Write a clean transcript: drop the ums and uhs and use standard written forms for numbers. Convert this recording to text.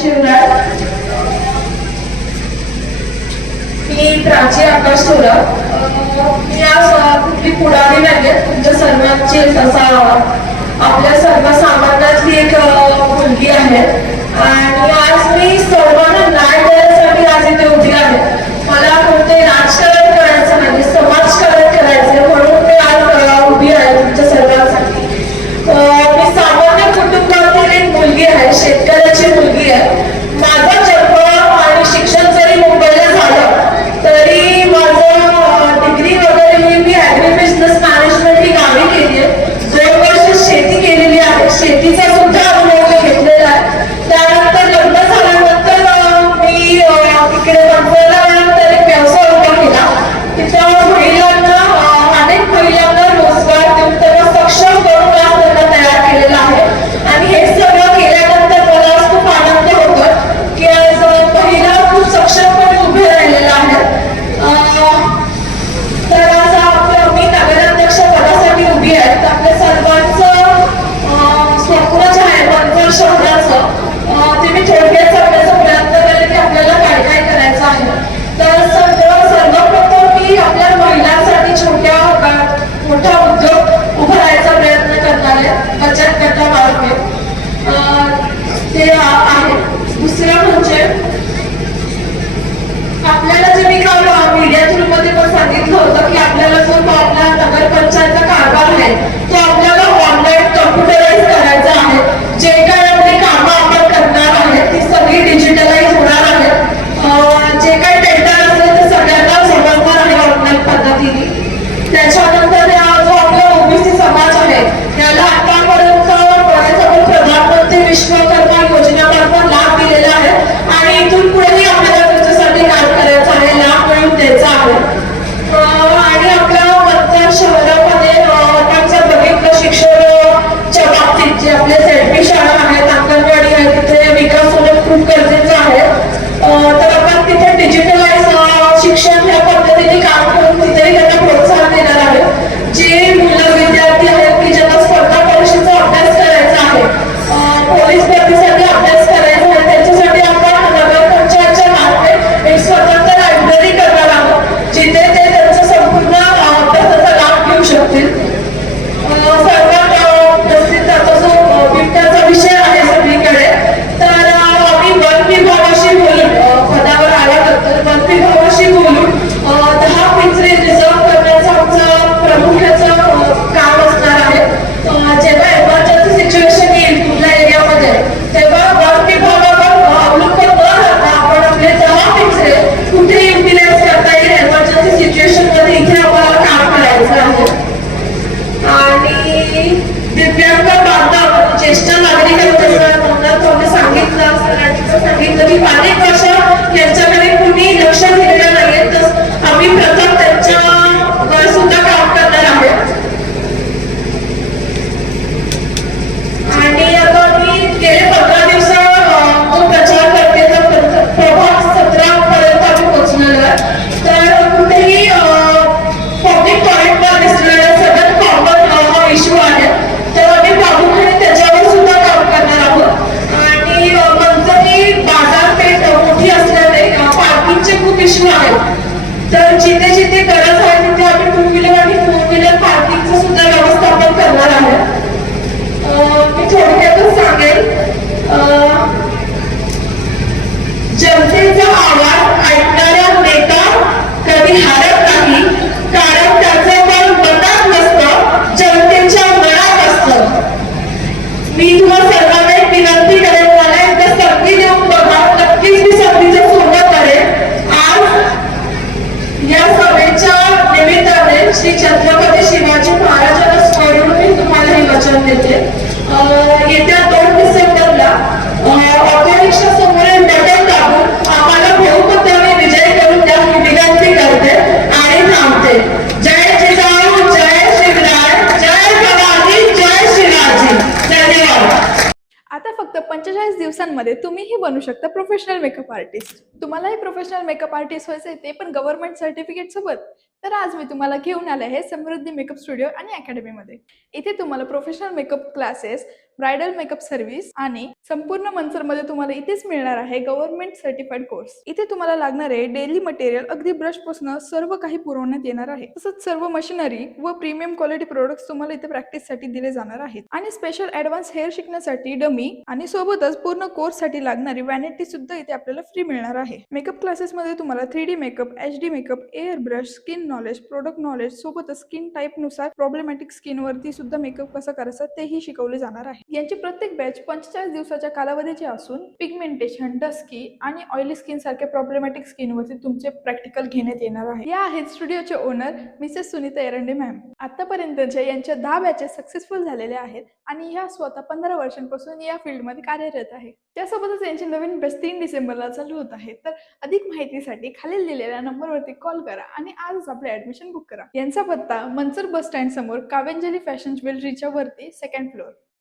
शिवराय. मी प्राची आकाश थोरात. मी आज कुठली पुढारी नाहीये, तुमच्या सर्वांची आपल्या सर्वसामान्यातली एक मुलगी आहे आणि आज मी सर्वांना न्याय देण्यासाठी आज इथे उभी आहे. मला कोणते राजकारण करायचं नाही, समाजकारण करायचं, म्हणून मी आज उभी आहे तुमच्या सर्वांसाठी. मी सामान्य कुटुंबातील एक मुलगी आहे, शेतकऱ्याची मुलगी आहे. माझा जन्म आणि शिक्षण जरी मुंबईला झालं तरी माझं डिग्री वगैरे मी ॲग्री बिझनेस मॅनेजमेंट ही गावी केली आहे. 2 वर्ष शेती केलेली आहे, शेतीचा सुद्धा अनुभव घेतलेला आहे. त्यानंतर लग्न झाल्यानंतर मी इकडे मुंबईला तर एक व्यवसाय उभा केला. तिथं महिलांना अनेक महिलांना रोजगार देऊन त्यांना सक्षम करून त्यांना तयार केलेला आहे. आणि हे सगळं केल्यानंतर मला खूप आनंद होतो की आज महिला खूप सक्षमपणे उभे राहिलेल्या आहेत. तर आज मी नगराध्यक्ष पदासाठी उभी आहे. तर आपल्या सर्वांचं स्वप्न जे आहे मनोर शहराचं ते मी थोडक्यात सांगण्याचा प्रयत्न करेन की आपल्याला काय काय करायचं आहे. तर सर्वप्रथम मी आपल्या महिलांसाठी मोठा उद्योग उभारायचा प्रयत्न करणार आहे बचत गटामार्फत. ते आहे. दुसरं म्हणजे आपल्याला जे मी काल मीडिया थ्रू मध्ये पण सांगितलं होतं की आपल्याला जो आपला नगरपंचायतचा कारभार आहे तो आपल्याला ऑनलाईन कम्प्युटराइज करायचा आहे. जे काय आपली कामं आपण करणार आहेत ती सगळी डिजिटलाइज होणार आहेत. जे काही डेटा असेल ते सगळ्यांना समजणार आहे ऑनलाईन पद्धतीने. त्याच्यानंतर जो आपला ओबीसी समाज आहे याला आतापर्यंत प्रधानमंत्री विश्वकर्मा योजनेमार्फत लाभ दिलेला आहे आणि इथून पुढेही आपल्याला त्याच्यासाठी काम करायचं आहे, लाभ मिळवून द्यायचा आहे. आणि आपल्या मतदार शहरामध्ये आपण जर बघितलं शिक्षणाच्या बाबतीत जे आपले झेडपी शाळा आहेत, अंगणवाडी आहे, तिथे विकास होणं खूप गरजेचं आहे. तर आपण तिथे डिजिटलाइज शिक्षण ह्या पद्धतीने काम करून तिथेही त्यांना प्रोत्साहन देणार आहे. जे मुलं विद्यार्थी आहेत की ज्यांना स्पर्धा परीक्षेचा अभ्यास करायचा आहे, पोलीस भरतीसाठी अभ्यास करायचा आहे, त्यांच्यासाठी आपण नगरपंचायतच्या मार्फत एक स्वतंत्र लायब्ररी करणार आहोत जिथे ते त्यांचा संपूर्ण अभ्यासाचा लाभ घेऊ शकतील. सर्वात प्रसिद्ध आता जो बिबट्याचा विषय आहे सगळीकडे, तर आम्ही वन विभागाशी बोलून पदावर आल्यानंतर वन विभागाशी बोलून 10 पिंजरे रिझर्व करण्याचं आमचं प्रमुखाचं काम असणार आहे. जेव्हा एमर्जन्सी सिच्युएशन येईल कुठल्या एरियामध्ये तेव्हा वन विभागावर अवलंबून न राहता आपण आपले 10 पिंजरे कुठे युटिलाइज करता येईल एमर्जन्सी सिच्युएशन मध्ये इथे आम्हाला काम करायचं आहे. आणि दिव्यांग बांधव ज्येष्ठ नागरिकांना सांगितलं की अनेक वर्ष यांच्याकडे कुणी लक्ष दिलेलं नाहीये, तर आम्ही प्रथम त्यांच्यावर सुद्धा काम करणार आहे. आणि आता मी गेले 15 दिवस जो प्रचार करते तर प्रभाग 17 पर्यंत आम्ही पोहोचलेलो आहे. तर कुठेही पब्लिक टॉयलेटला दिसलेला सगळ्यात कॉमन इश्यू आहे, तर आम्ही प्रामुख्याने त्याच्यावर सुद्धा काम करणार आहोत. आणि मंथली बाजारपेठ मोठी असल्याने पार्किंगचे खूप इश्यू आहेत. तर जिथे जिथे गरज आहे तिथे आम्ही 2 व्हीलर आणि 4 व्हीलर पार्किंगचं सुद्धा व्यवस्थापन करणार आहे. मी थोडक्यातच सांगेल, जनतेचा आवाज ऐकणारा नेता कधी हारत नाही, कारण त्याचं मन मनात नसतं, जनतेच्या मनात असतं. मी तुम्हाला सर्वांना एक विनंती करेन, मला एकदा संधी देऊन बघा, नक्कीच मी संधीचं सोनं करेन. आज या सभेच्या निमित्ताने श्री छत्रपती शिवाजी महाराजांना स्मरून मी तुम्हाला हे वचन देते. येत्या 2 डिसेंबरला ऑटोरिक्षा समोरील बटन दाबून आम्हाला बहुमताने विजय करून द्या ही विनंती करते आणि थांबते. जय जिजाऊ, जय शिवराय, जय भवानी, जय शिवाजी. धन्यवाद. आता फक्त 45 दिवसांमध्ये तुम्हीही बनू शकता प्रोफेशनल मेकअप आर्टिस्ट. तुम्हालाही प्रोफेशनल मेकअप आर्टिस्ट व्हायचं आहे ते पण गव्हर्नमेंट सर्टिफिकेट सोबत. तर आज मी तुम्हाला घेऊन आले आहे समृद्धी मेकअप स्टुडिओ आणि अकॅडमीमध्ये. इथे तुम्हाला professional makeup classes, bridal makeup service आणि संपूर्ण मंचरमध्ये तुम्हाला इथेच मिळणार आहे गव्हर्नमेंट सर्टिफाईड कोर्स. इथे तुम्हाला लागणारे डेली मटेरियल अगदी ब्रश पासून सर्व काही पुरवण्यात येणार आहे. तसंच सर्व मशिनरी व प्रीमियम क्वालिटी प्रोडक्ट्स तुम्हाला इथे प्रॅक्टिससाठी दिले जाणार आहेत आणि स्पेशल ऍडव्हान्स हेअर शिकण्यासाठी डमी आणि सोबतच पूर्ण कोर्स साठी लागणारी वॅनिटी सुद्धा इथे आपल्याला फ्री मिळणार आहे. मेकअप क्लासेस मध्ये तुम्हाला 3D makeup, HD makeup, air brush, skin knowledge, product knowledge सोबतच स्किन टाईप नुसार प्रॉब्लेमॅटिक स्किन वरती सुद्धा मेकअप कसा करायचा तेही शिकवले जाणार आहे. यांची प्रत्येक बॅच 45 दिवसाच्या कालावधीची असून पिगमेंटेशन, डस्की आणि ऑइली स्किन सारख्या प्रॉब्लेमॅटिक स्किन वरती तुमचे प्रॅक्टिकल घेण्यात येणार आहे. या आहेत स्टुडिओचे owner Mrs Sunita Erande ma'am. आतापर्यंतच्या यांच्या 10 बॅचेस सक्सेसफुल झालेल्या आहेत आणि ह्या स्वतः 15 वर्षांपासून या फील्डमध्ये कार्यरत आहे. त्यासोबतच यांची नवीन बॅच 3 डिसेंबरला चालू होत आहे. तर अधिक माहितीसाठी खालील दिलेल्या नंबरवरती कॉल करा आणि आजच आपले ऍडमिशन बुक करा. यांचा पत्ता मंचर बस स्टँड समोर कावेंजली फॅशन ज्वेलरीच्या वरती 2nd फ्लोअर.